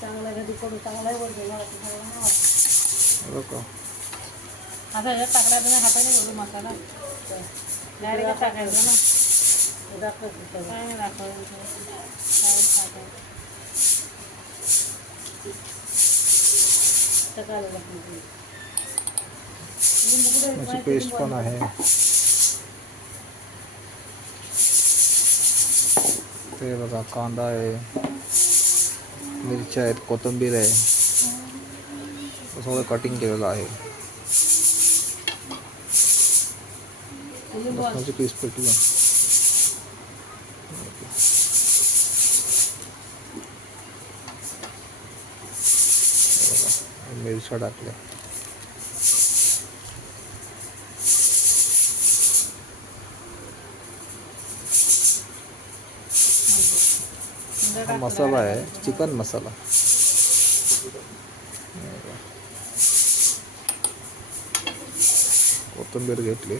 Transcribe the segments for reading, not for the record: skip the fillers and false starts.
चांगला कधी करू चांगला बोलतो मला हो का? आता ह्यात टाकला तर हाताने बोलू मसाला डायरेक्ट टाकायचं ना दाखवायचं काय नाही दाखवायचं काय टाकायचं त्याची पेस्ट पण आहे. ते बघा कांदा आहे, मिरच्या आहेत, कोथिंबीर आहे, सगळं कटिंग केलेलं आहे. लसणाची पेस्ट पेटली आहे. मिरच्या टाकल्या. हा मसाला आहे, चिकन मसाला. कोथिंबीर घेतली,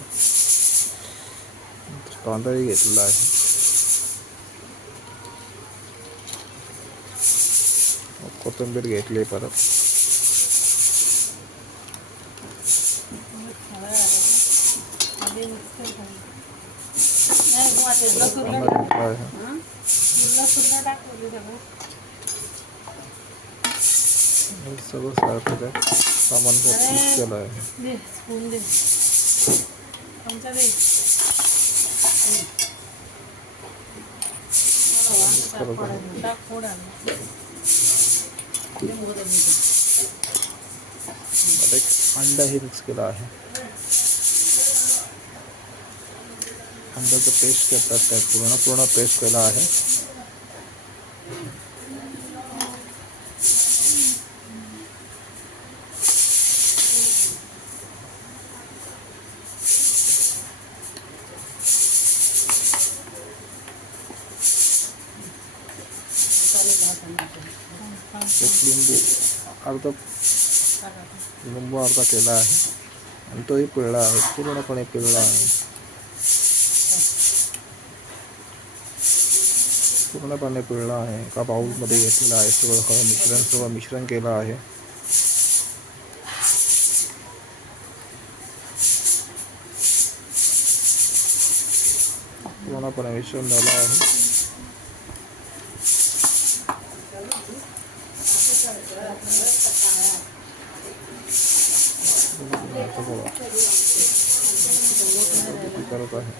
कांदाही घेतलेला आहे. कोथिंबीर घेतली परत. सगळं सारखं सामान मिक्स केलं आहे. एक अंडाही मिक्स केला आहे. अंड्याचं पेस्ट करतात, त्यात पूर्ण पेस्ट केला आहे. लिंबू अर्धा केला आहे आणि तोही पिळला आहे, पूर्णपणे पिळला आहे. पूर्णपणे पिळला आहे. एका बाउलमध्ये घेतलेला आहे. सगळं मिश्रण केलं आहे. पूर्णपणे मिश्रण झालं आहे. करत आहे.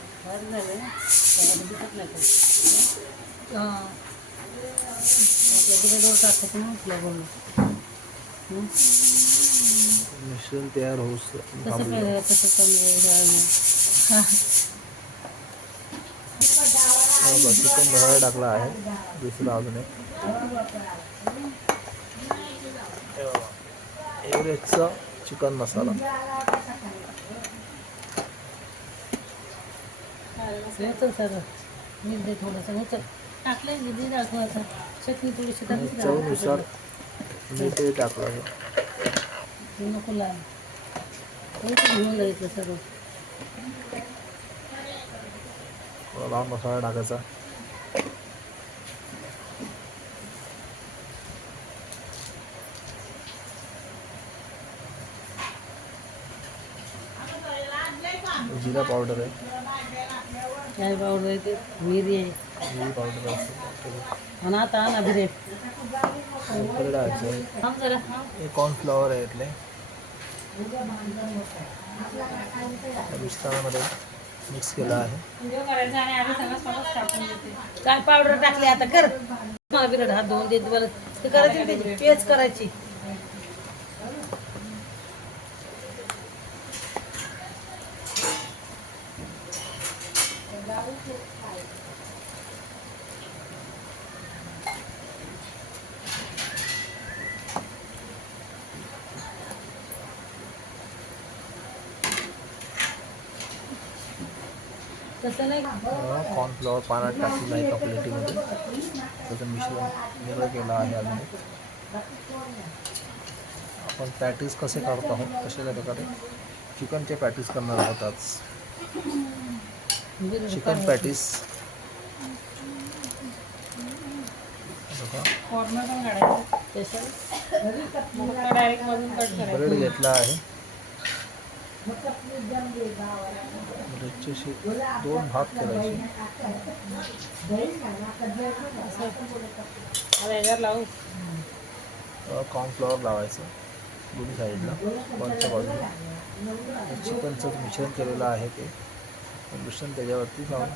मिश्रण तयार होऊस चिकन मसाला टाकला आहे. दुसरा अजून एव्हरेस्टचा चिकन मसाला. चवीनुसार मीठही टाकलं आहे. लाल मसाला टाकायचा. जिरा पावडर आहे. काय पावडर आहे ते मिरी आहे. मिरी पावडर असते. आता ना भिरे हे कॉर्नफ्लॉवर आहे. इथले मिश्रणामध्ये मिक्स केला आहे. काय पावडर टाकली आता कर मला बिरड हात धुवून देत मला ते करायची त्याची पेस्ट करायची. तसं नाही कॉर्नफ्लॉवर पाण्यात टाकलेलं आहे. एका प्लेटीमध्ये त्याचं मिश्रण वेगळं केलं आहे. अजून आपण पॅटीस कसे काढतो आहोत तशा प्रकारे चिकनचे पॅटीस करणार आहोत आज. चिकन पॅटीस हा कॉर्नर पण काढायचं स्पेशल डायरेक्ट मधून कट करायचं. ब्रेड घेतला आहे. ब्रेडचे असे 2 भाग करायचे. आता याच्यावर लावू. कॉर्नफ्लॉवर लावायचं दोन्ही साईडला, वरच्या बाजूला. चिकनचं मिश्रण केलेलं आहे ते मिश्रण त्याच्यावरती लावून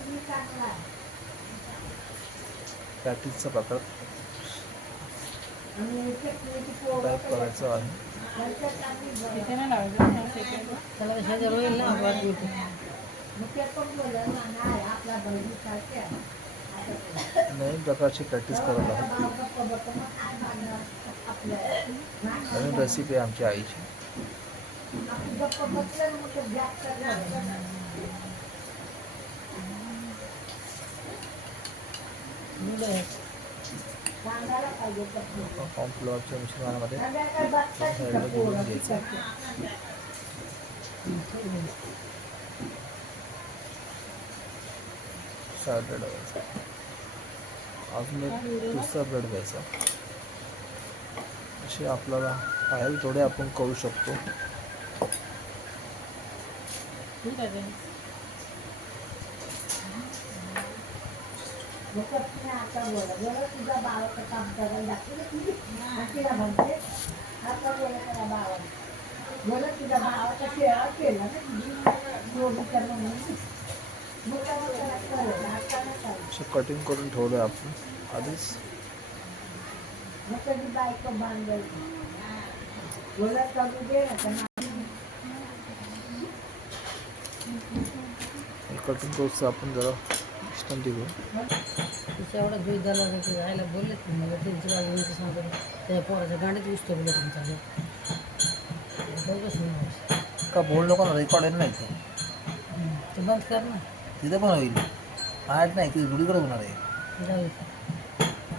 पॅटीसचा प्रकार टाईप करायचं आहे. तिथे नाही लावायचं त्याला कशा जरूर येईल ना आवाज येतो. नवीन प्रकारची प्रॅक्टिस करत आहोत. नवीन रेसिपी आहे आमच्या आईची. कॉर्नफ्लॉवरच्या मिश्रणामध्ये साईडला घोळून घ्यायचं. साईड ब्रेड घ्यायचा. अजून एक दुसरा ब्रेड घ्यायचा. असे आपल्याला बाहेर थोडे आपण करू शकतो. ठीक आहे. तुझा भावाचं काम करायला लागतं तिला म्हणते आता बोला तुझ्या भावाचा शेळा केला ना असं कटिंग करून ठेवलं आपण आधीच. मग कधी बायको बांधायची बोला चालू दे ना. कटिंग करूचं आपण जरा विश्रांती घेऊ. तिच्या एवढा दूध झाला की राहायला बोललेत नाही मला त्यांची बाजू सांगतो त्या पोराच्या गाडीत उसतो बोलत तुमचा बघच नाही का बोल नको ना, रेकॉर्ड नाही ते. ते बंद कर ना. तिथे पण होईल. आठ नाही तिथे जुडीकडे होणार आहे. जाऊ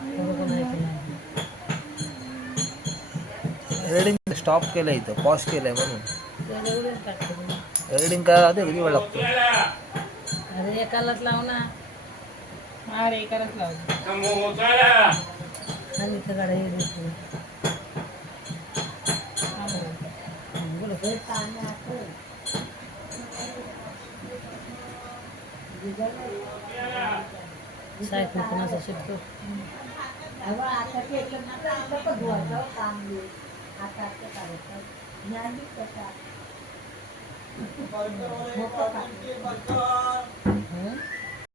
बरोबर नाही की नाही. एडिटिंग स्टॉप केलं इथं, पॉज केलं आहे म्हणून. त्याला एवढं टाकतो. एडिटिंग करायला ते किती वेळ लागतो. अरे एकालाच लाव ना. अरे एकालाच लाव आणि त्या गाड्या बोला सायकल कोणाचा शिकतो. आता केलं ना तर आता पण धुवायचं काम येईल. आता करायचं ज्ञानी कसा हं?